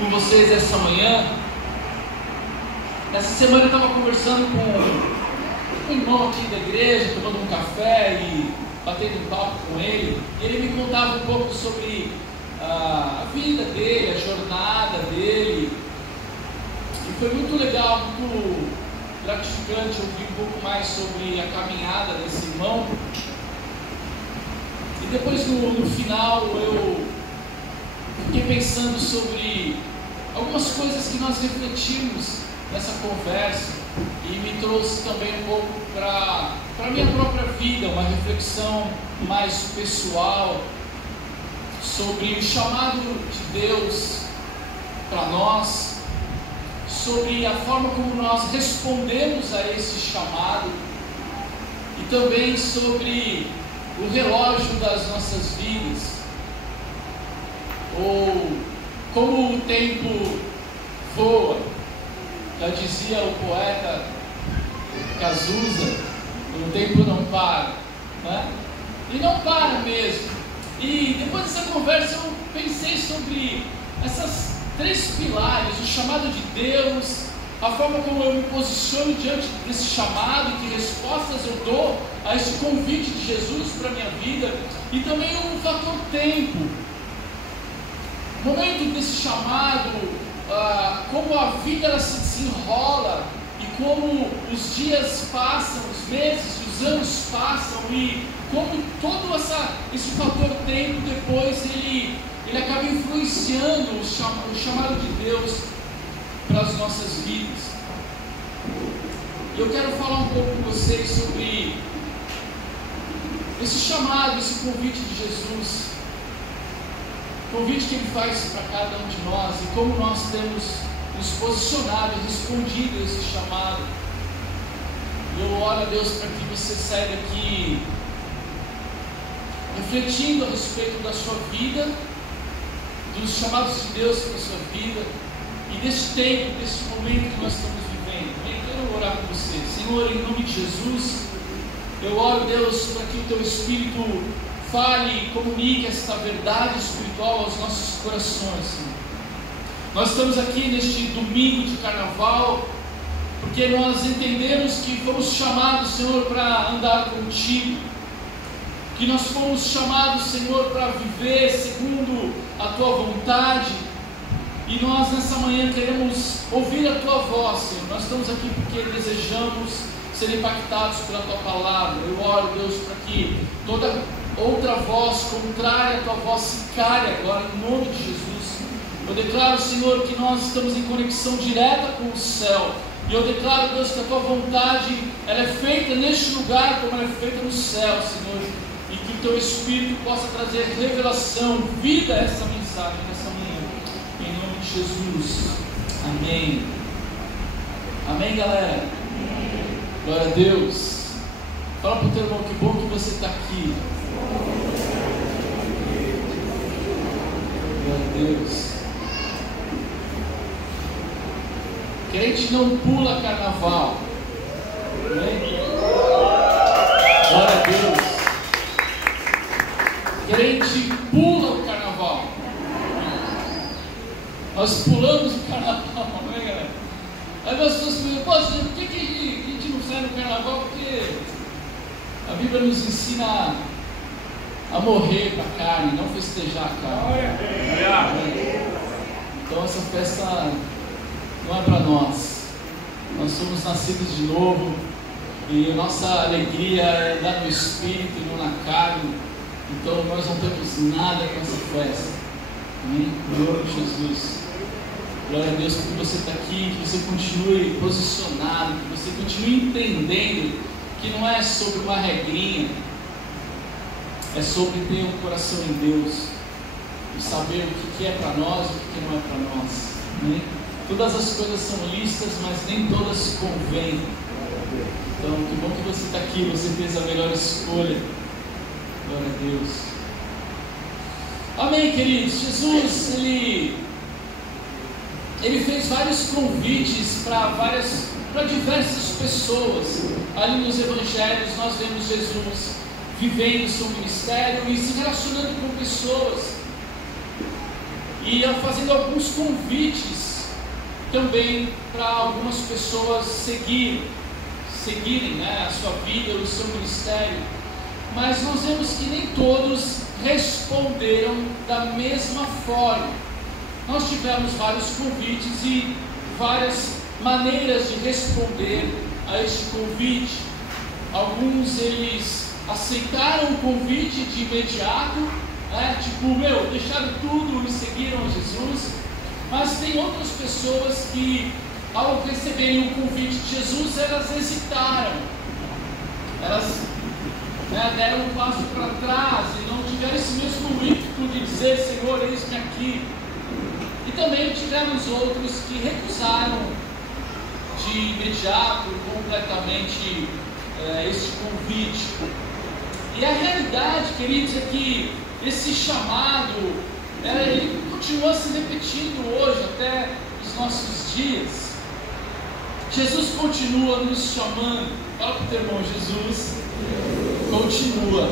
com vocês essa manhã. Essa semana eu estava conversando com um irmão aqui da igreja, tomando um café e batendo um papo com ele, e ele me contava um pouco sobre a vida dele, a jornada dele, e foi muito legal, muito gratificante ouvir um pouco mais sobre a caminhada desse irmão. E depois no final eu fiquei pensando sobre algumas coisas que nós refletimos nessa conversa, e me trouxe também um pouco para a minha própria vida, uma reflexão mais pessoal sobre o chamado de Deus para nós, sobre a forma como nós respondemos a esse chamado, e também sobre o relógio das nossas vidas, ou como o tempo voa. Já dizia o poeta Cazuza, o tempo não para, né? E não para mesmo. E depois dessa conversa eu pensei sobre essas três pilares: o chamado de Deus, a forma como eu me posiciono diante desse chamado, que respostas eu dou a esse convite de Jesus para a minha vida, e também o fator tempo, o momento desse chamado, como a vida ela se desenrola, e como os dias passam, os meses, os anos passam, e como todo esse fator tempo depois ele acaba influenciando o chamado de Deus para as nossas vidas. E eu quero falar um pouco com vocês sobre esse chamado, esse convite de Jesus, o convite que Ele faz para cada um de nós, e como nós temos nos posicionado e respondido a esse chamado. Eu oro a Deus para que você saia daqui refletindo a respeito da sua vida, dos chamados de Deus para a sua vida, e desse tempo, desse momento que nós estamos vivendo. Eu quero orar com você. Senhor, em nome de Jesus, eu oro, Deus, para que o Teu Espírito fale e comunique esta verdade espiritual aos nossos corações, Senhor. Nós estamos aqui neste domingo de carnaval, porque nós entendemos que fomos chamados, Senhor, para andar contigo, que nós fomos chamados, Senhor, para viver segundo a Tua vontade, e nós nessa manhã queremos ouvir a Tua voz, Senhor. Nós estamos aqui porque desejamos ser impactados pela Tua palavra. Eu oro, Deus, para que toda outra voz contrária à Tua voz se cale agora, em nome de Jesus. Eu declaro, Senhor, que nós estamos em conexão direta com o céu, e eu declaro, Deus, que a Tua vontade ela é feita neste lugar como ela é feita no céu, Senhor, e que o Teu Espírito possa trazer revelação, vida a essa mensagem nessa manhã, em nome de Jesus. Amém. Amém, galera? Glória a Deus. Fala para o teu irmão, que bom que você está aqui. Glória a Deus. Crente não pula carnaval. Amém? Glória a Deus. Crente pula o carnaval. Nós pulamos o carnaval, não é, galera? Aí as pessoas perguntam: por que a gente não sai no carnaval? Porque a Bíblia nos ensina a morrer para a carne, não festejar a carne. Então essa festa não é para nós. Nós somos nascidos de novo, e a nossa alegria é andar no Espírito e não na carne. Então nós não temos nada com essa festa. Amém? Em nome de Jesus. Glória a Deus que você está aqui, que você continue posicionado, que você continue entendendo que não é sobre uma regrinha, é sobre ter um coração em Deus, e saber o que é para nós e o que não é para nós. Amém? Todas as coisas são listas, mas nem todas convêm. Então, que bom que você está aqui, você fez a melhor escolha. Glória a Deus. Amém, queridos. Jesus, Ele fez vários convites para diversas pessoas. Ali nos evangelhos nós vemos Jesus vivendo seu ministério e se relacionando com pessoas. e fazendo alguns convites também para algumas pessoas seguirem, né, a sua vida, o seu ministério. Mas nós vemos que nem todos responderam da mesma forma. Nós tivemos vários convites e várias maneiras de responder a este convite. Alguns eles aceitaram o convite de imediato, deixaram tudo e seguiram Jesus. Mas tem outras pessoas que, ao receberem o convite de Jesus, elas hesitaram, elas deram um passo para trás e não tiveram esse mesmo ímpeto de dizer: Senhor, eis-me aqui. E também tivemos outros que recusaram de imediato, completamente, este convite. E a realidade, queridos, é que esse chamado, ele continua se repetindo hoje, até os nossos dias. Jesus continua nos chamando. Fala para o teu irmão: Jesus continua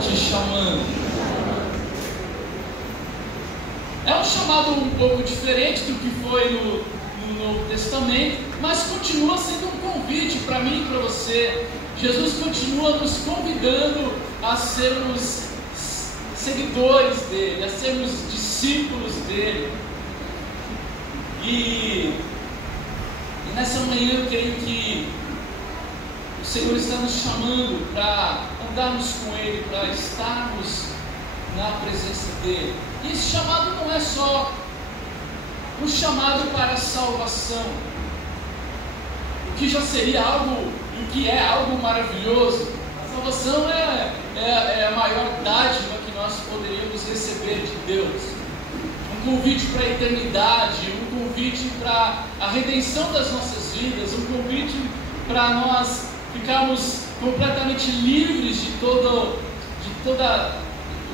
te chamando. É um chamado um pouco diferente do que foi no Novo Testamento, mas continua sendo um convite para mim e para você. Jesus continua nos convidando a sermos seguidores dele, a sermos discípulos dele. E nessa manhã eu creio que o Senhor está nos chamando para andarmos com ele, para estarmos na presença dele. E esse chamado não é só um chamado para a salvação, o que já seria algo, o que é algo maravilhoso. A salvação é a maior dádiva que nós poderíamos receber de Deus. Um convite para a eternidade, um convite para a redenção das nossas vidas, um convite para nós ficarmos completamente livres de toda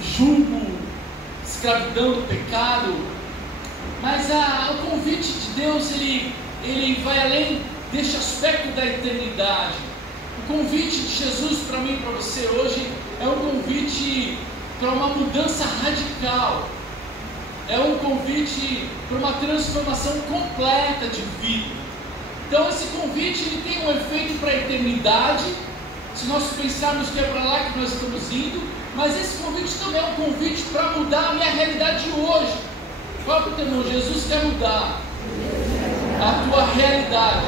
julgo, escravidão do pecado. Mas o convite de Deus, ele vai além deste aspecto da eternidade. O convite de Jesus para mim e para você hoje é um convite para uma mudança radical, é um convite para uma transformação completa de vida. Então esse convite, ele tem um efeito para a eternidade, se nós pensarmos que é para lá que nós estamos indo, mas esse convite também é um convite para mudar a minha realidade de hoje. Fala para o teu irmão: Jesus quer mudar a tua realidade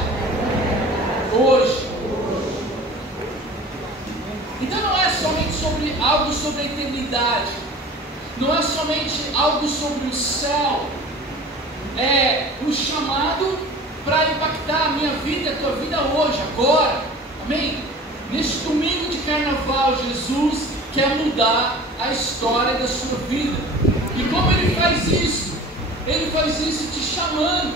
hoje. Então não é somente algo sobre a eternidade, não é somente algo sobre o céu, é um chamado para impactar a minha vida e a tua vida hoje, agora, amém? Neste domingo de carnaval, Jesus quer mudar a história da sua vida. E como ele faz isso? Ele faz isso te chamando.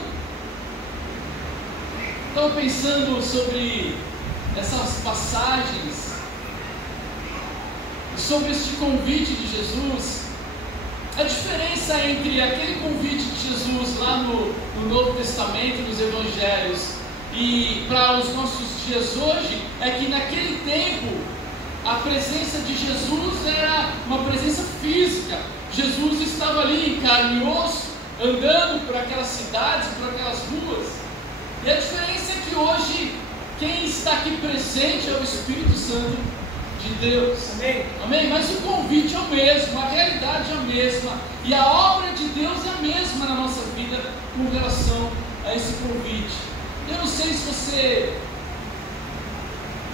Estava pensando sobre essas passagens, sobre este convite de Jesus. A diferença entre aquele convite de Jesus lá no Novo Testamento, nos Evangelhos, e para os nossos dias hoje, é que naquele tempo a presença de Jesus era uma presença física. Jesus estava ali em carne e osso, andando por aquelas cidades, por aquelas ruas. E a diferença é que hoje quem está aqui presente é o Espírito Santo de Deus. Amém? Amém? Mas o convite é o mesmo, a realidade é a mesma, e a obra de Deus é a mesma na nossa vida com relação a esse convite. Eu não sei se você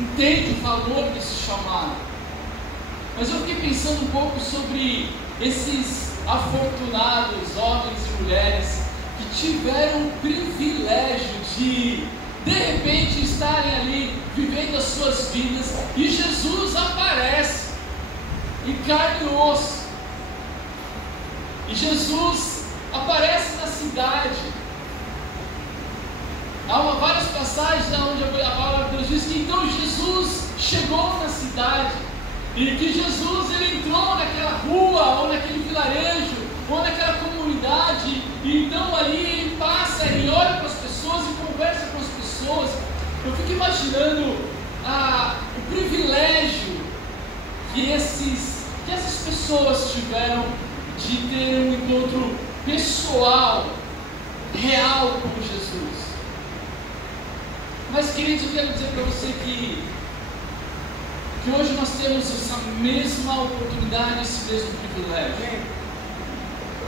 entende o valor desse chamado, mas eu fiquei pensando um pouco sobre esses afortunados homens e mulheres que tiveram o privilégio de repente estarem ali vivendo as suas vidas, e Jesus aparece em carne e osso, e Jesus aparece na cidade. Há várias passagens onde a palavra de Deus diz que então Jesus chegou na cidade, e que Jesus ele entrou naquela rua, ou naquele vilarejo, ou naquela comunidade, e então ali ele passa, ele olha para as pessoas e conversa com as pessoas. Eu fico imaginando o privilégio que essas pessoas tiveram de ter um encontro pessoal, real com Jesus. Mas, queridos, eu quero dizer para você que hoje nós temos essa mesma oportunidade, esse mesmo privilégio.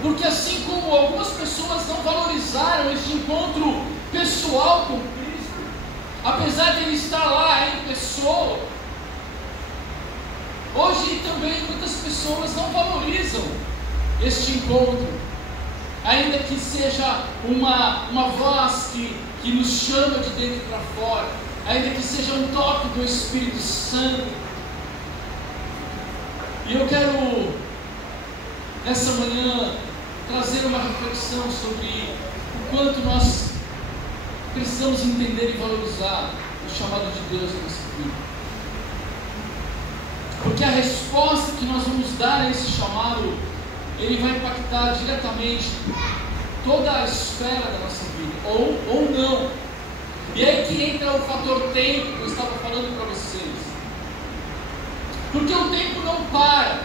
Porque assim como algumas pessoas não valorizaram esse encontro pessoal com Cristo, apesar de ele estar lá em pessoa, hoje também muitas pessoas não valorizam este encontro, ainda que seja uma voz que nos chama de dentro para fora, ainda que seja um toque do Espírito Santo. E eu quero, nessa manhã, trazer uma reflexão sobre o quanto nós precisamos entender e valorizar o chamado de Deus na nossa vida. Porque a resposta que nós vamos dar a esse chamado, ele vai impactar diretamente toda a esfera da nossa vida, ou não. E é aí que entra o fator tempo que eu estava falando para vocês. Porque o tempo não para,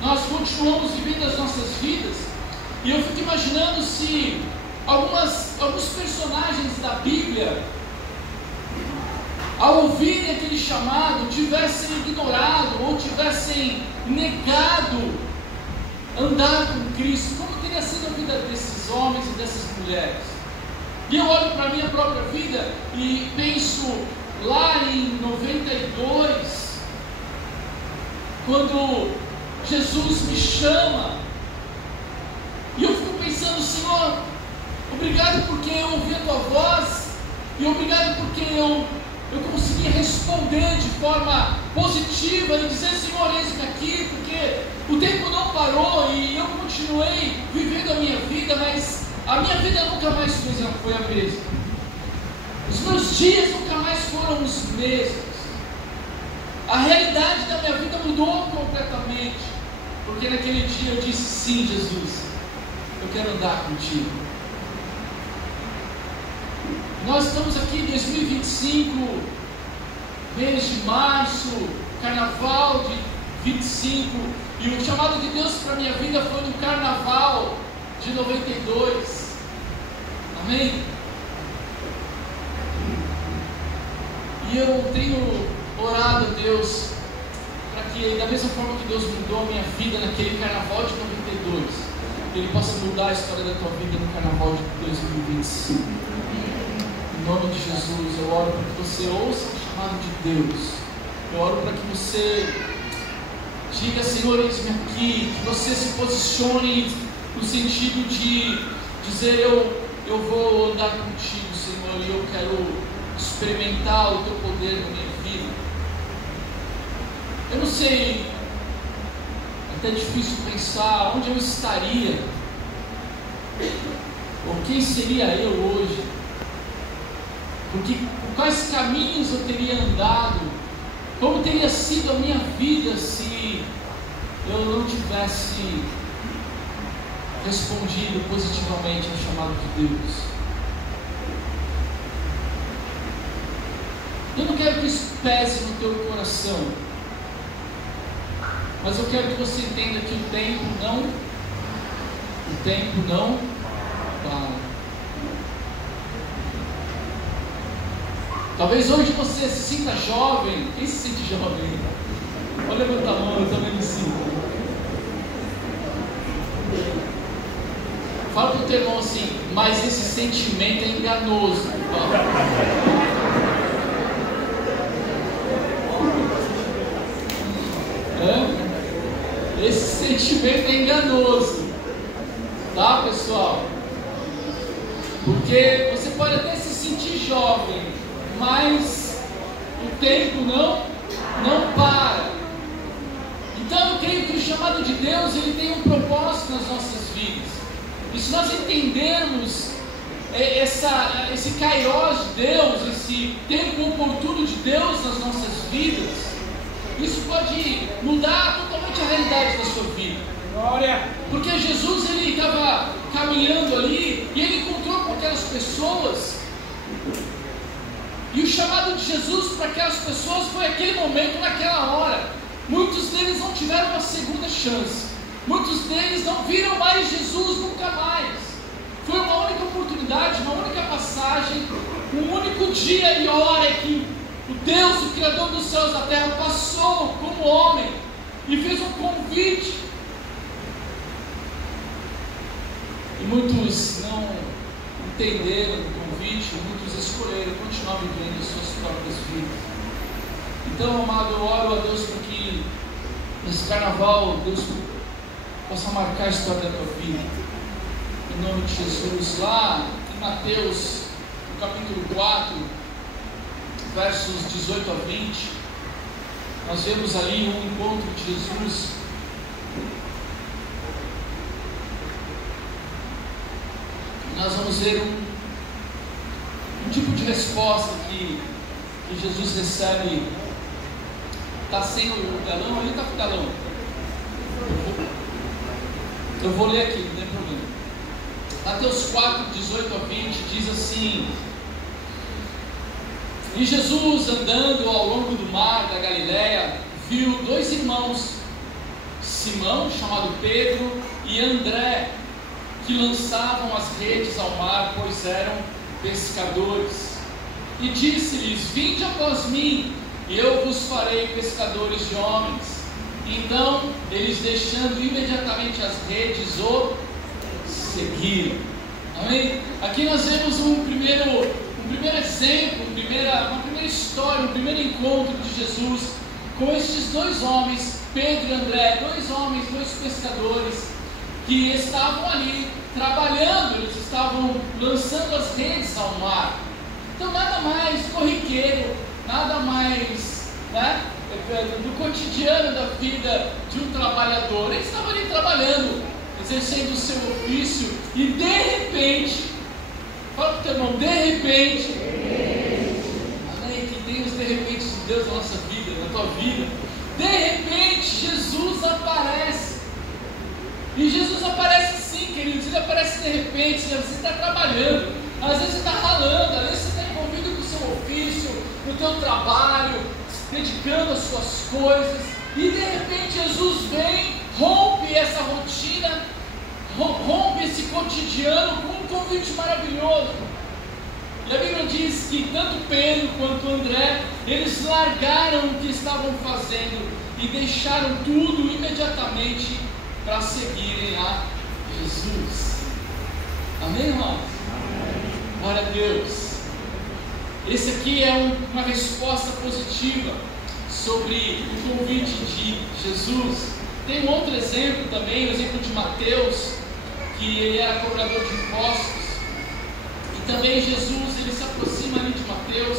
nós continuamos vivendo as nossas vidas, e eu fico imaginando se alguns personagens da Bíblia, ao ouvirem aquele chamado, tivessem ignorado ou tivessem negado andar com Cristo. Como teria sido a vida desses homens e dessas mulheres? E eu olho para a minha própria vida e penso lá em 92, quando Jesus me chama, e eu fico pensando: Senhor, obrigado porque eu ouvi a tua voz, e obrigado porque eu consegui responder de forma positiva e dizer: Senhor, eis-me aqui, porque o tempo não parou e eu continuei vivendo a minha vida, mas a minha vida nunca mais foi a mesma. Os meus dias nunca mais foram os mesmos. A realidade da minha vida mudou completamente, porque naquele dia eu disse: sim, Jesus, eu quero andar contigo. Nós estamos aqui em 2025, mês de março, carnaval de 25, e o chamado de Deus para a minha vida foi no carnaval de 92. Amém? E eu tenho orado a Deus para que, da mesma forma que Deus mudou a minha vida naquele carnaval de 92, Ele possa mudar a história da tua vida no carnaval de 2025. Em nome de Jesus, eu oro para que você ouça o chamado de Deus. Eu oro para que você diga: Senhor, eis-me aqui. Que você se posicione no sentido de dizer: eu vou andar contigo, Senhor, e eu quero experimentar o teu poder na minha vida. Eu não sei, é até difícil pensar onde eu estaria, ou quem seria eu hoje, porque por quais caminhos eu teria andado, como teria sido a minha vida se eu não tivesse respondido positivamente ao chamado de Deus. Eu não quero que isso pese no teu coração, mas eu quero que você entenda que o tempo não para. Talvez hoje você se sinta jovem. Quem se sente jovem? Pode levantar a mão, eu também me sinto. Fala para o teu irmão assim: mas esse sentimento é enganoso. Esse sentimento é enganoso, tá, pessoal? Porque você pode até se sentir jovem, mas o tempo não para. Então eu creio que o chamado de Deus, ele tem um propósito nas nossas vidas. E se nós entendermos esse kairós de Deus, esse tempo oportuno de Deus nas nossas vidas, isso pode mudar totalmente a realidade da sua vida. Glória! Porque Jesus, ele estava caminhando ali e ele encontrou com aquelas pessoas, e o chamado de Jesus para aquelas pessoas foi aquele momento, naquela hora. Muitos deles não tiveram uma segunda chance, muitos deles não viram mais Jesus nunca mais. passagem, um único dia e hora que o Deus, o Criador dos céus e da terra, passou como homem e fez um convite. E muitos não entenderam o convite, muitos escolheram continuar vivendo as suas próprias vidas. Então, amado, eu oro a Deus para que nesse carnaval Deus possa marcar a história da tua vida, em nome de Jesus. Lá em Mateus, no capítulo 4, versos 18 a 20, nós vemos ali um encontro de Jesus nós vamos ver um tipo de resposta que Jesus recebe. Está sem o galão? Ele está com o galão. Eu vou ler aqui, não tem problema. Mateus 4, 18 a 20 diz assim: E Jesus, andando ao longo do mar da Galileia, viu dois irmãos, Simão, chamado Pedro, e André, que lançavam as redes ao mar, pois eram pescadores. E disse-lhes: Vinde após mim, e eu vos farei pescadores de homens. Então eles, deixando imediatamente as redes, o seguiram. Amém? Aqui nós vemos um primeiro exemplo, uma primeira história, um primeiro encontro de Jesus com estes dois homens, Pedro e André, dois pescadores, que estavam ali trabalhando, eles estavam lançando as redes ao mar. Então nada mais corriqueiro, nada mais, do cotidiano da vida de um trabalhador. Eles estavam ali trabalhando, exercendo o seu ofício, e de repente, fala para o teu irmão, de repente, amém, que tem os de repente de Deus na nossa vida, na tua vida. De repente Jesus aparece. E Jesus aparece sim, queridos. Ele aparece de repente. Você está trabalhando, às vezes você está ralando, às vezes você está envolvido com o seu ofício, no teu trabalho, dedicando as suas coisas, e de repente Jesus vem, rompe essa rotina, rompe esse cotidiano com um convite maravilhoso. E a Bíblia diz que tanto Pedro quanto André, eles largaram o que estavam fazendo e deixaram tudo imediatamente para seguirem a Jesus. Amém, irmãos? Glória a Deus. Esse aqui é uma resposta positiva sobre o convite de Jesus. Tem um outro exemplo também, o exemplo de Mateus, que ele era cobrador de impostos. E também Jesus, ele se aproxima ali de Mateus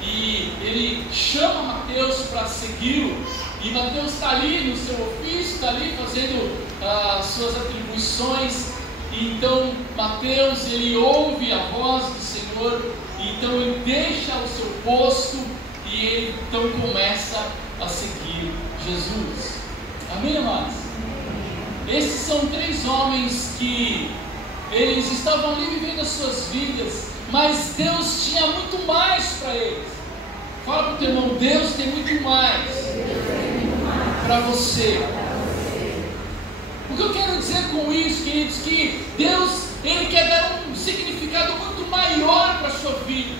e ele chama Mateus para segui-lo. E Mateus está ali no seu ofício, está ali fazendo as suas atribuições. E então Mateus, ele ouve a voz do Senhor, e então ele deixa o seu posto e ele então começa a seguir Jesus. Amém, amados? Esses são três homens que eles estavam ali vivendo as suas vidas, mas Deus tinha muito mais para eles. Fala para o teu irmão, Deus tem muito mais para você. O que eu quero dizer com isso, queridos, que Deus, Ele quer dar um significado muito maior para a sua vida.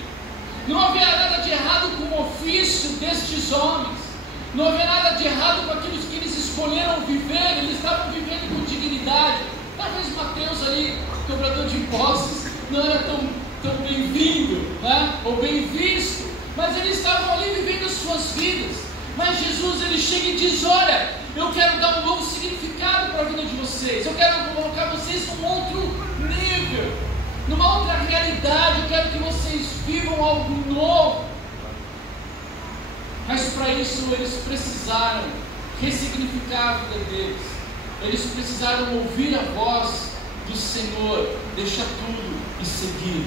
Não havia nada de errado com o ofício destes homens, não havia nada de errado com aquilo que eles escolheram viver, eles estavam vivendo com dignidade. Talvez Mateus ali, cobrador de impostos, não era tão bem-vindo, ou bem visto, mas eles estavam ali vivendo as suas vidas. Mas Jesus, ele chega e diz: olha, eu quero dar um novo significado para a vida de vocês, eu quero colocar vocês num outro nível, numa outra realidade, eu quero que vocês vivam algo novo. Mas para isso eles precisaram ressignificar a vida deles, eles precisaram ouvir a voz do Senhor, deixar tudo e seguir.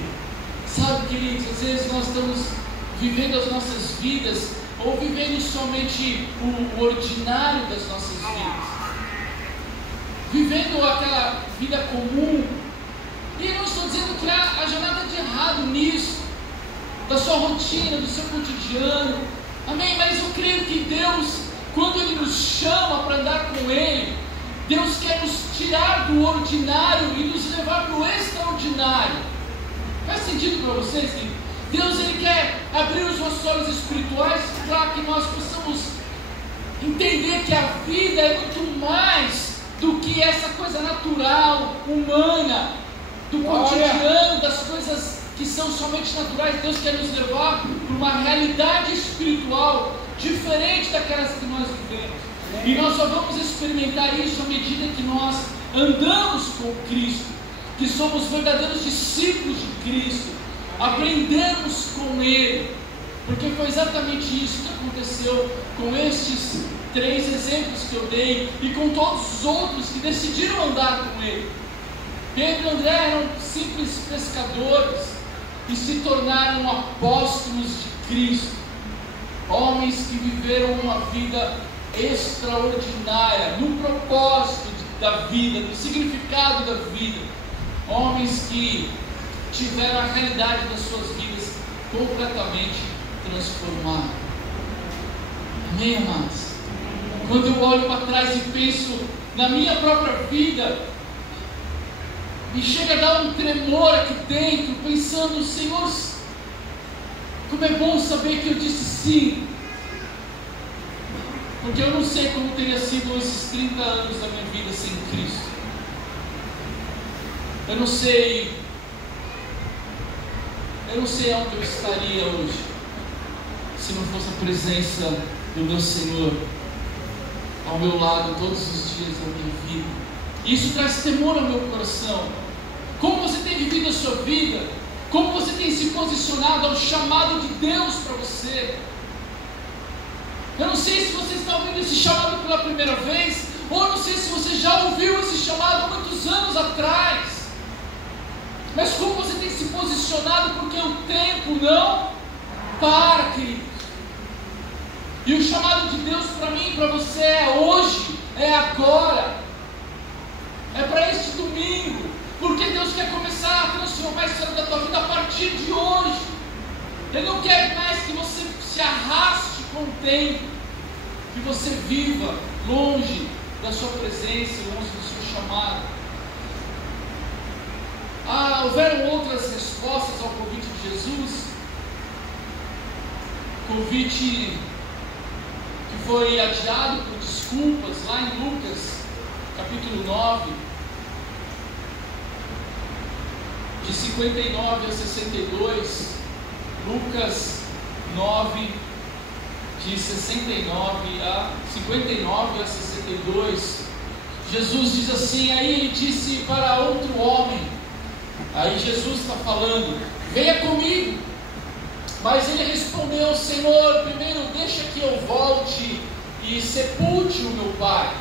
Sabe, queridos, às vezes nós estamos vivendo as nossas vidas, ou vivendo somente o ordinário das nossas vidas, vivendo aquela vida comum. E eu não estou dizendo que haja nada de errado nisso, da sua rotina, do seu cotidiano, amém? Mas eu creio que Deus, quando Ele nos chama para andar com Ele, Deus quer nos tirar do ordinário e nos levar para o extraordinário. Faz sentido sentido para vocês? Deus, Ele quer abrir os nossos olhos espirituais para que nós possamos entender que a vida é muito mais do que essa coisa natural, humana, do cotidiano, das coisas que são somente naturais. Deus quer nos levar para uma realidade espiritual diferente daquelas que nós vivemos. E nós só vamos experimentar isso à medida que nós andamos com Cristo, que somos verdadeiros discípulos de Cristo, aprendemos com Ele, porque foi exatamente isso que aconteceu com estes 3 exemplos que eu dei e com todos os outros que decidiram andar com Ele. Pedro e André eram simples pescadores e se tornaram apóstolos de Cristo, homens que viveram uma vida extraordinária, no propósito da vida, no significado da vida, homens que tiveram a realidade das suas vidas completamente transformada. Amém, amados? Quando eu olho para trás e penso na minha própria vida, me chega a dar um tremor aqui dentro, pensando: Senhor, como é bom saber que eu disse sim, porque eu não sei como teria sido esses 30 anos da minha vida sem Cristo. Eu não sei onde eu estaria hoje, se não fosse a presença do meu Senhor ao meu lado todos os dias da minha vida. Isso traz temor ao meu coração. Como você tem vivido a sua vida? Como você tem se posicionado ao chamado de Deus para você? Eu não sei se você está ouvindo esse chamado pela primeira vez, ou eu não sei se você já ouviu esse chamado há muitos anos atrás. Mas como você tem se posicionado, porque o tempo não para, queridos. E o chamado de Deus para mim e para você é hoje, é agora, é para este domingo, porque Deus quer começar a transformar a história da tua vida a partir de hoje. Ele não quer mais que você se arraste com o tempo, que você viva longe da sua presença, longe do seu chamado. Houveram outras respostas ao convite de Jesus, convite que foi adiado por desculpas, lá em Lucas capítulo 9, de 59 a 62, Lucas 9, de 69 a 59 a 62, Jesus diz assim: aí ele disse para outro homem, aí Jesus está falando, venha comigo. Mas ele respondeu: Senhor, primeiro deixa que eu volte e sepulte o meu pai.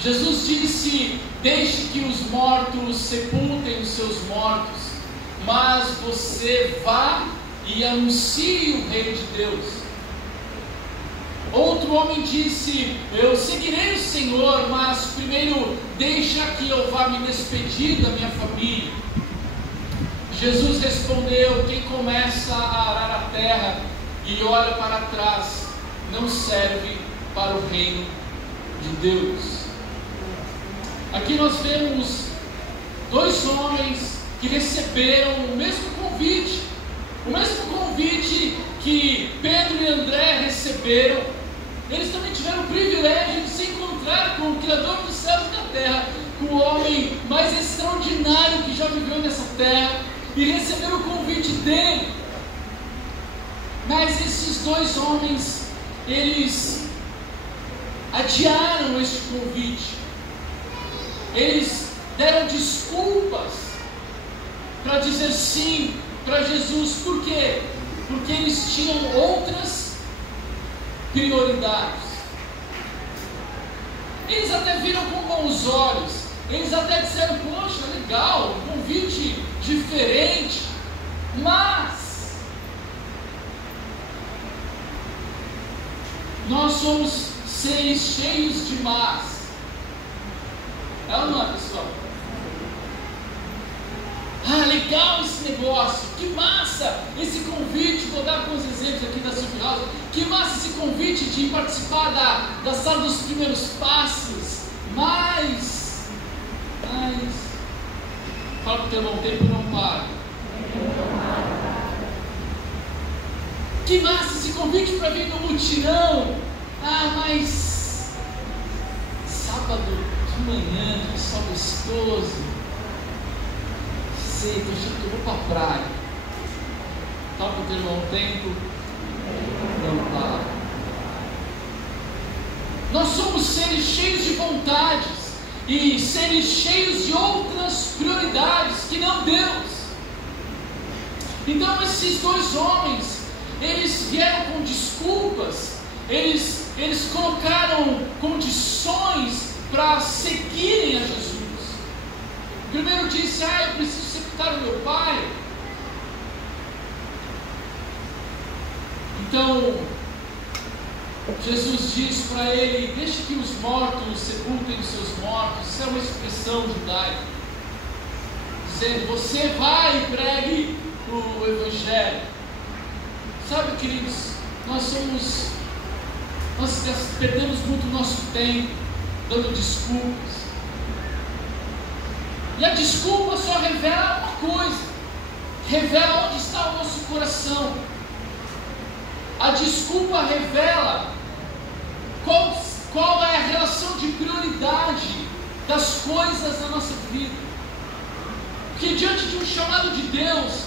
Jesus disse: deixe que os mortos sepultem os seus mortos, mas você vá e anuncie o reino de Deus. Outro homem disse: eu seguirei o Senhor, mas primeiro deixa que eu vá me despedir da minha família. Jesus respondeu: quem começa a arar a terra e olha para trás, não serve para o reino de Deus. Aqui nós vemos 2 homens que receberam o mesmo convite que Pedro e André receberam. Eles também tiveram o privilégio de se encontrar com o Criador dos céus e da terra, com o homem mais extraordinário que já viveu nessa terra, e receberam o convite dele. Mas esses 2 homens, eles adiaram este convite. Eles deram desculpas para dizer sim para Jesus. Por quê? Porque eles tinham outras prioridades. Eles até viram com bons olhos, eles até disseram: poxa, legal, um convite diferente, mas nós somos seres cheios de mas. É ou não é, pessoal? Legal esse negócio, que massa esse convite. Vou dar alguns exemplos aqui da Silvia House. Que massa esse convite de participar da sala dos primeiros passos. Mas fala que o teu bom tempo não para. Que massa esse convite para vir no mutirão. Mas sábado de manhã, que sol gostoso. Sei, tô achando que eu vou para a praia. Toca o teu irmão tempo. Não para. Nós somos seres cheios de vontades e seres cheios de outras prioridades que não Deus. Então esses dois homens, eles vieram com desculpas, eles colocaram condições para seguirem a Jesus. O primeiro disse: eu preciso sepultar o meu pai. Então Jesus diz para ele: deixe que os mortos sepultem os seus mortos. Isso é uma expressão judaica, dizendo: você vai e pregue o Evangelho. Sabe, queridos, nós perdemos muito nosso tempo dando desculpas, e a desculpa só revela uma coisa: revela onde está o nosso coração. A desculpa revela qual é a relação de prioridade das coisas na nossa vida. Porque diante de um chamado de Deus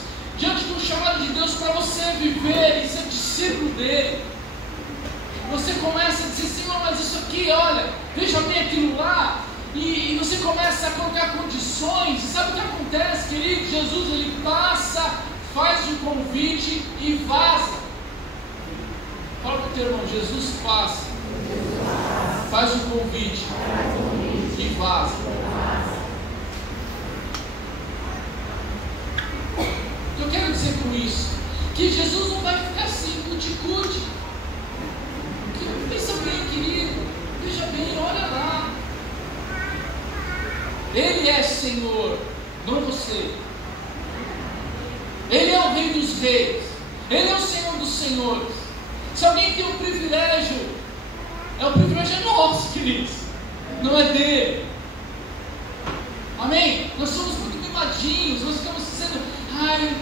para você viver e ser discípulo dele, você começa a dizer: Senhor, mas isso aqui, olha, veja bem aquilo lá, e você começa a colocar condições. E sabe o que acontece, querido? Jesus, ele passa, faz um convite e vaza. Fala para o teu irmão: Jesus passa, faz um convite e vaza. Eu quero dizer com isso que Jesus não vai ficar assim, cuti-cuti. Pensa bem, querido, veja bem, olha lá. Ele é Senhor, não você. Ele é o Rei dos Reis, Ele é o Senhor dos Senhores. Se alguém tem um privilégio, o privilégio é nosso, queridos, não é dele. Amém? Nós somos muito mimadinhos, nós ficamos dizendo: ai,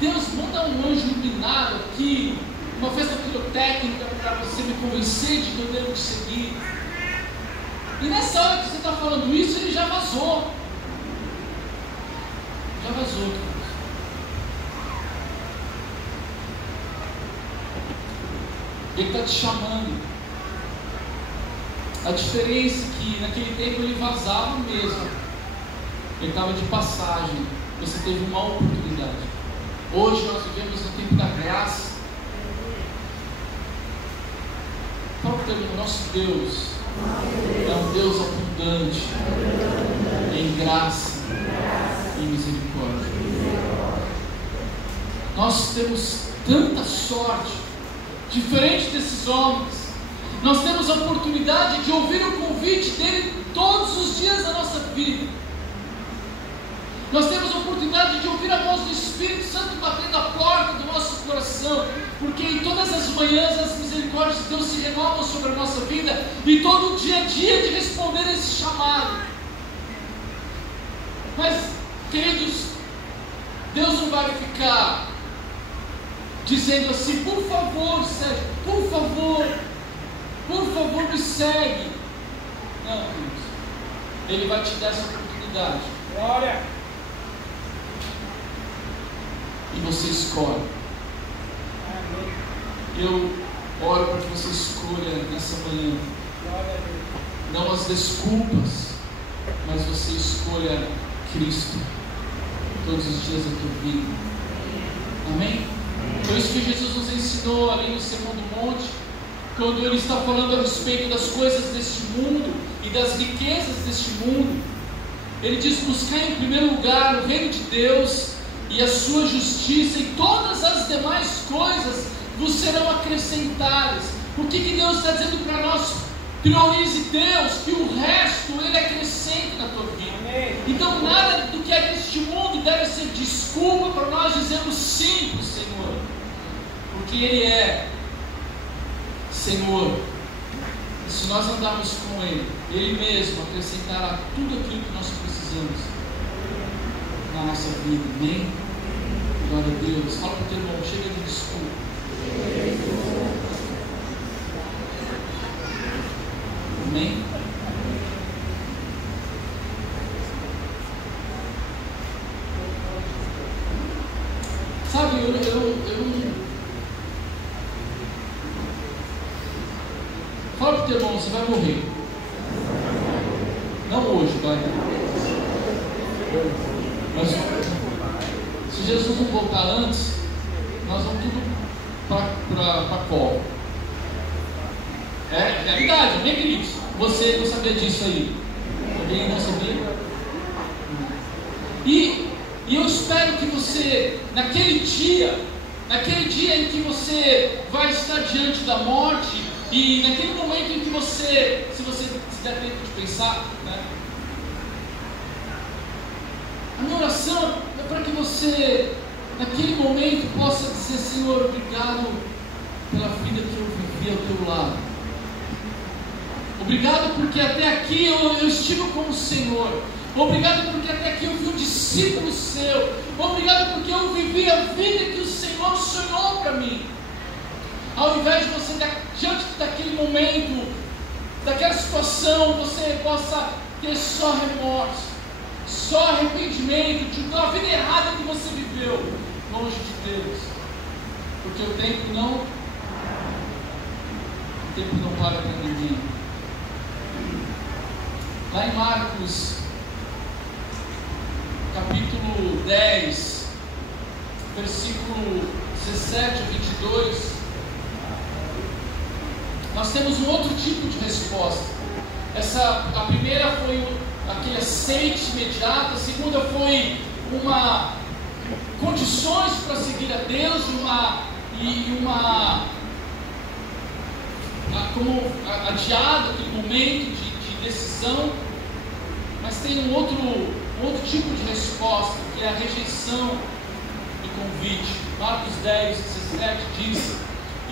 Deus, manda um anjo iluminado aqui, uma festa pirotécnica para você me convencer de que eu devo te seguir. E nessa hora que você está falando isso, ele já vazou. Já vazou, queridos. Ele está te chamando. A diferença é que naquele tempo ele vazava mesmo. Ele estava de passagem. Você teve uma oportunidade. Hoje nós vivemos no tempo da graça. O nosso Deus é um Deus abundante em graça e misericórdia. Nós temos tanta sorte, diferente desses homens. Nós temos a oportunidade de ouvir o convite dele todos os dias da nossa vida. Nós temos a oportunidade de ouvir a voz do Espírito Santo batendo a porta do nosso coração, porque em todas as manhãs as misericórdias de Deus se renovam sobre a nossa vida, e todo dia é dia de responder a esse chamado. Mas, queridos, Deus não vai ficar dizendo assim: por favor, Sérgio, por favor me segue. Não, queridos, Ele vai te dar essa oportunidade. Glória! E você escolhe. Eu oro para que você escolha nessa manhã não as desculpas, mas você escolha Cristo todos os dias da tua vida. Amém? Foi isso que Jesus nos ensinou ali no Sermão do Monte, quando Ele está falando a respeito das coisas deste mundo e das riquezas deste mundo. Ele diz: buscar em primeiro lugar o reino de Deus e a sua justiça, e todas as demais coisas vos serão acrescentadas. O que Deus está dizendo para nós? Priorize Deus, que o resto Ele acrescente na tua vida. Amém. Então nada do que é deste mundo deve ser desculpa para nós dizermos sim para o Senhor, porque Ele é Senhor. E se nós andarmos com Ele, Ele mesmo acrescentará tudo aquilo que nós precisamos na nossa vida. Amém? Glória a Deus. Fala para o teu irmão, chega de desculpa. Amém? Sabe, fala para o teu irmão, você vai morrer. Não hoje, vai. Mas se Jesus não voltar antes, nós vamos tudo para cova. É verdade, nem queridos. Você não sabia disso aí? Alguém não sabia? E eu espero que você, naquele dia em que você vai estar diante da morte, e naquele momento em que você, se der tempo de pensar, né? A minha oração é para que você, naquele momento, possa dizer: Senhor, obrigado pela vida que eu vivi ao teu lado. Obrigado porque até aqui eu estive com o Senhor. Obrigado porque até aqui eu vi um discípulo seu. Obrigado porque eu vivi a vida que o Senhor sonhou para mim. Ao invés de você, diante daquele momento, daquela situação, você possa ter só remorso, só arrependimento de uma vida errada que você viveu longe de Deus. Porque o tempo não para para ninguém. Lá em Marcos, capítulo 10, versículo 17 a 22, nós temos um outro tipo de resposta. A primeira foi aquele aceite imediato, a segunda foi condições para seguir a Deus, como adiado aquele momento de decisão. Mas tem um outro tipo de resposta, que é a rejeição do convite. Marcos 10, 17 diz: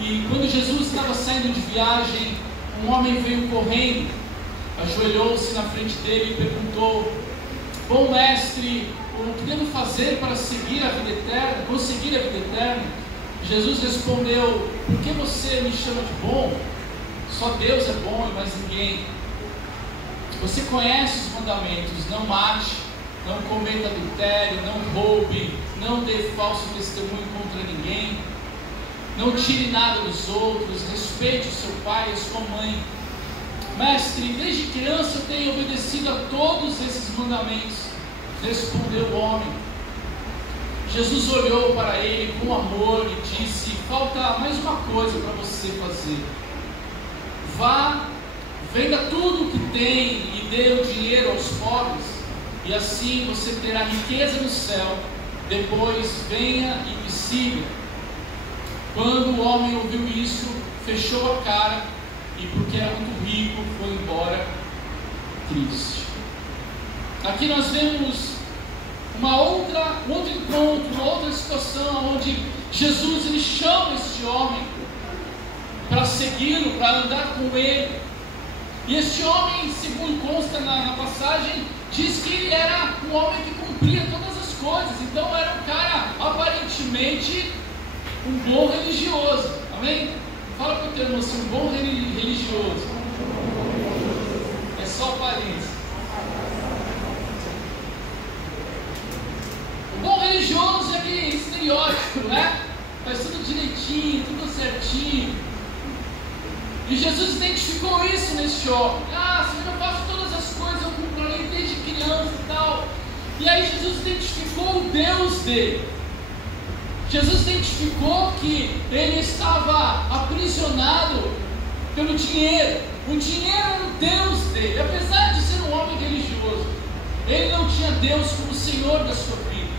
e quando Jesus estava saindo de viagem, um homem veio correndo, ajoelhou-se na frente dele e perguntou: bom mestre, o que devo fazer para conseguir a vida eterna? Jesus respondeu: por que você me chama de bom? Só Deus é bom e mais ninguém. Você conhece os mandamentos: não mate, não cometa adultério, não roube, não dê falso testemunho contra ninguém, não tire nada dos outros, respeite o seu pai e a sua mãe. Mestre, desde criança eu tenho obedecido a todos esses mandamentos, respondeu o homem. Jesus olhou para ele com amor e disse: falta mais uma coisa para você fazer. Vá, venda tudo o que tem e dê o dinheiro aos pobres, e assim você terá riqueza no céu. Depois venha e me siga. Quando o homem ouviu isso, fechou a cara e, porque era muito rico, foi embora triste. Aqui nós vemos um outro encontro, uma outra situação onde Jesus ele chama este homem para segui-lo, para andar com ele. E este homem, segundo consta na passagem, diz que ele era um homem que cumpria todas as coisas. Então era um cara aparentemente um bom religioso. Amém? Fala para o teu irmão assim: um bom religioso. É só aparência. O bom religioso é aquele estereótipo, né? Faz tudo direitinho, tudo certinho. E Jesus identificou isso nesse homem. Se eu faço todas as coisas, eu cumpro a lei desde criança e tal. E aí Jesus identificou o Deus dele. Jesus identificou que ele estava aprisionado pelo dinheiro. O dinheiro era o Deus dele. Apesar de ser um homem religioso, ele não tinha Deus como Senhor da sua vida.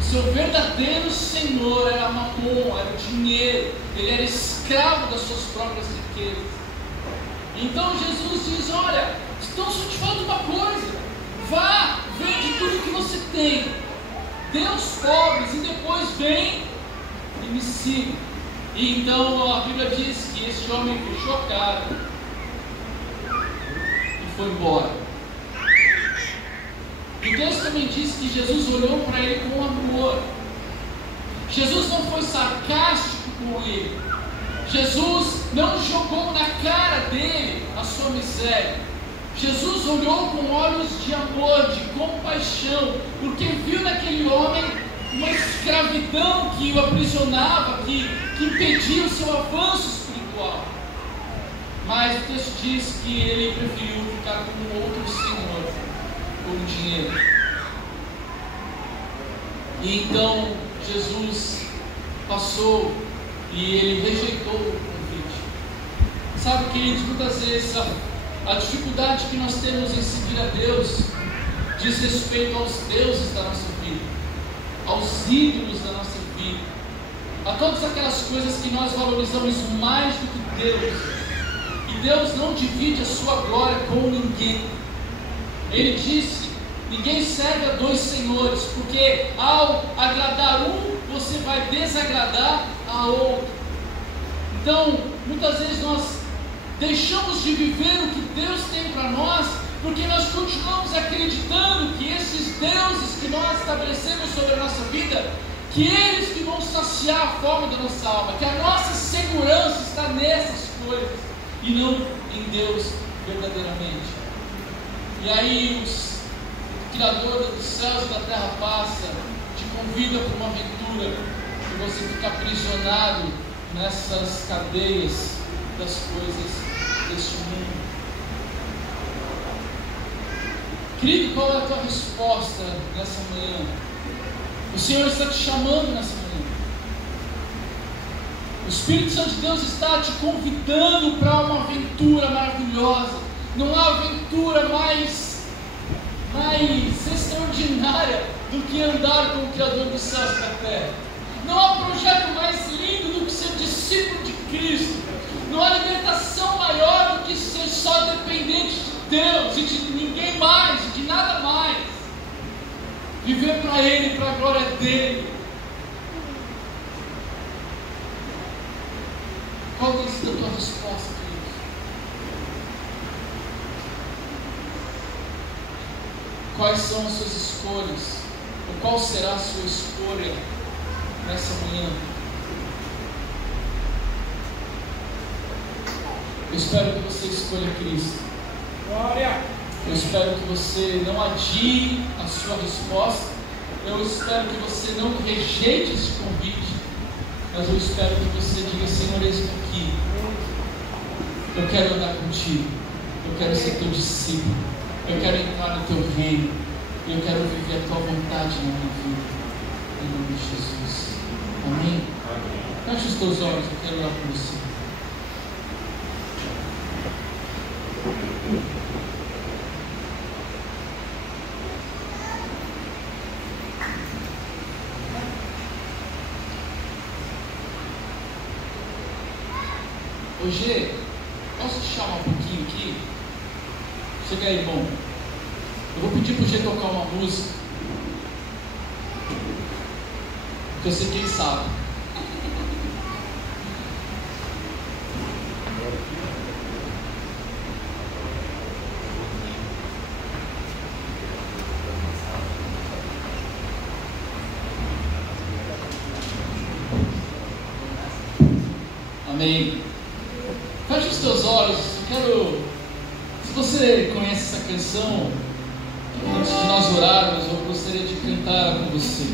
O seu verdadeiro Senhor era Mamon, era o dinheiro. Ele era escravo das suas próprias riquezas. Então Jesus diz: olha, então só te falta uma coisa. Vá, vende tudo que você tem, dê aos pobres, e depois vem e me siga. E então a Bíblia diz que este homem fechou a cara e foi embora. E o texto também diz que Jesus olhou para ele com amor. Jesus não foi sarcástico com ele. Jesus não jogou na cara dele a sua miséria. Jesus olhou com olhos de amor, de compaixão, porque viu naquele homem uma escravidão que o aprisionava, que impedia o seu avanço espiritual. Mas o texto diz que ele preferiu ficar com um outro senhor, com o dinheiro. E então Jesus passou e ele rejeitou o convite. Sabe, queridos, muitas vezes a dificuldade que nós temos em seguir a Deus diz respeito aos deuses da nossa vida, aos ídolos da nossa vida, a todas aquelas coisas que nós valorizamos mais do que Deus. E Deus não divide a sua glória com ninguém. Ele disse: ninguém serve a dois senhores, porque ao agradar um, você vai desagradar a outro. Então, muitas vezes nós deixamos de viver o que Deus tem para nós, porque nós continuamos acreditando que esses deuses que nós estabelecemos sobre a nossa vida, que eles que vão saciar a fome da nossa alma, que a nossa segurança está nessas coisas e não em Deus verdadeiramente. E aí o Criador dos céus e da terra passa, te convida para uma aventura, e você fica aprisionado nessas cadeias das coisas deste mundo. Querido, qual é a tua resposta nessa manhã? O Senhor está te chamando nessa manhã. O Espírito Santo de Deus está te convidando para uma aventura maravilhosa. Não há aventura mais extraordinária do que andar com o Criador dos céus e da terra. Não há projeto mais lindo do que ser discípulo de Cristo. Não há libertação maior do que ser só dependente de Deus e de ninguém mais, e de nada mais. Viver para Ele, para a glória dEle. Qual tem sido a tua resposta, querido? Quais são as suas escolhas? Ou qual será a sua escolha nessa manhã? Eu espero que você escolha Cristo. Glória! Eu espero que você não adie a sua resposta. Eu espero que você não rejeite esse convite. Mas eu espero que você diga: Senhor, eis-me aqui. Eu quero andar contigo. Eu quero ser teu discípulo. Eu quero entrar no teu reino. Eu quero viver a tua vontade na minha vida. Em nome de Jesus. Amém? Feche os teus olhos. Eu quero orar por você. Ô Gê, posso te chamar um pouquinho aqui? Chega aí, irmão. Eu vou pedir pro Gê tocar uma música, porque eu sei quem sabe. Amém. Feche os teus olhos. Se você conhece essa canção, antes de nós orarmos, eu gostaria de cantar com você.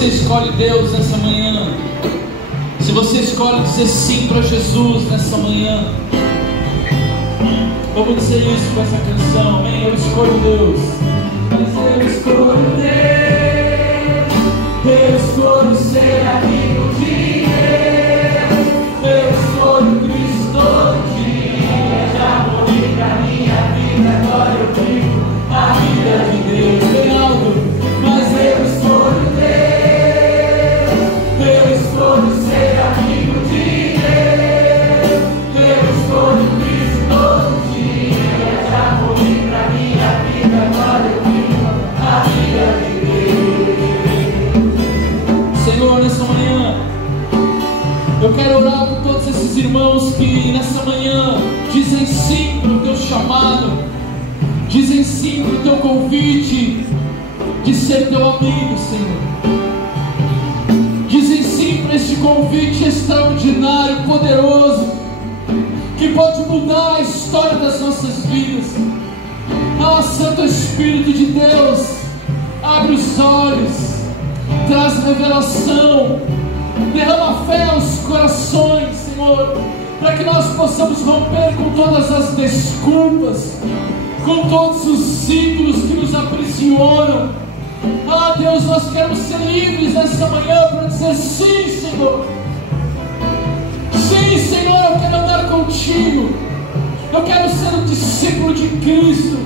você escolhe Deus nessa manhã, se você escolhe dizer sim para Jesus nessa manhã, vamos dizer isso com essa canção, amém? Eu escolho Deus, eu escolho Deus, eu escolho ser amigo de Deus, eu escolho Cristo todo dia, já morri pra minha vida, agora eu vivo a vida de Deus, bem alto. Mas eu escolho Deus, eu escolho ser amigo de Deus, eu escolho Cristo todo dia, já morri pra minha vida, agora eu vivo a vida de Deus. Senhor, nessa manhã, eu quero orar por todos esses irmãos que nessa manhã dizem sim para o teu chamado, dizem sim para o teu convite de ser teu amigo, Senhor. Dizem sim para este convite extraordinário, poderoso, que pode mudar a história das nossas vidas. Ah, Santo Espírito de Deus, abre os olhos, traz revelação, derrama fé aos corações, Senhor, para que nós possamos romper com todas as desculpas, com todos os ídolos que nos aprisionam. Ah, Deus, nós queremos ser livres nessa manhã para dizer sim, Senhor. Sim, Senhor, eu quero andar contigo. Eu quero ser um discípulo de Cristo.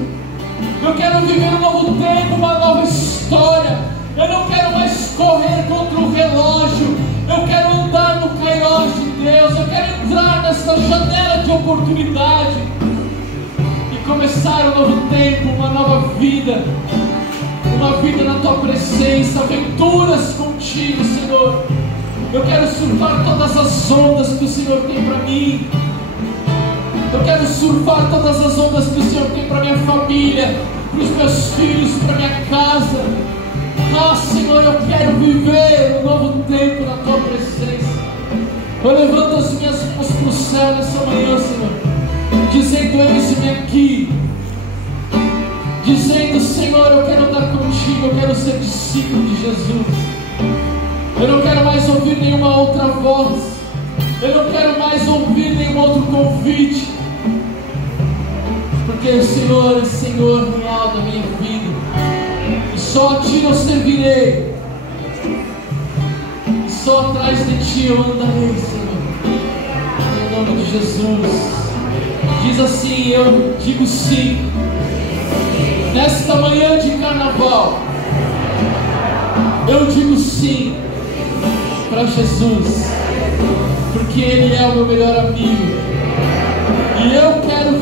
Eu quero viver um novo tempo, uma nova história. Eu não quero mais correr contra o relógio. Eu quero andar no caiós de Deus. Eu quero entrar nesta janela de oportunidade e começar um novo tempo, uma nova vida. Uma vida na tua presença, aventuras contigo, Senhor. Eu quero surfar todas as ondas que o Senhor tem para mim. Eu quero surfar todas as ondas que o Senhor tem para minha família, para os meus filhos, para minha casa. Ah, Senhor, eu quero viver um novo tempo na tua presença. Eu levanto as minhas mãos para o céu nessa manhã, Senhor, dizendo: eis-me aqui. Dizendo: Senhor, eu quero andar contigo, eu quero ser discípulo de Jesus. Eu não quero mais ouvir nenhuma outra voz. Eu não quero mais ouvir nenhum outro convite. Porque o Senhor é Senhor real da minha vida. E só a Ti eu servirei. E só atrás de Ti eu andarei, Senhor. Em nome de Jesus. Diz assim: eu digo sim. Nesta manhã de carnaval, eu digo sim para Jesus, porque Ele é o meu melhor amigo, e eu quero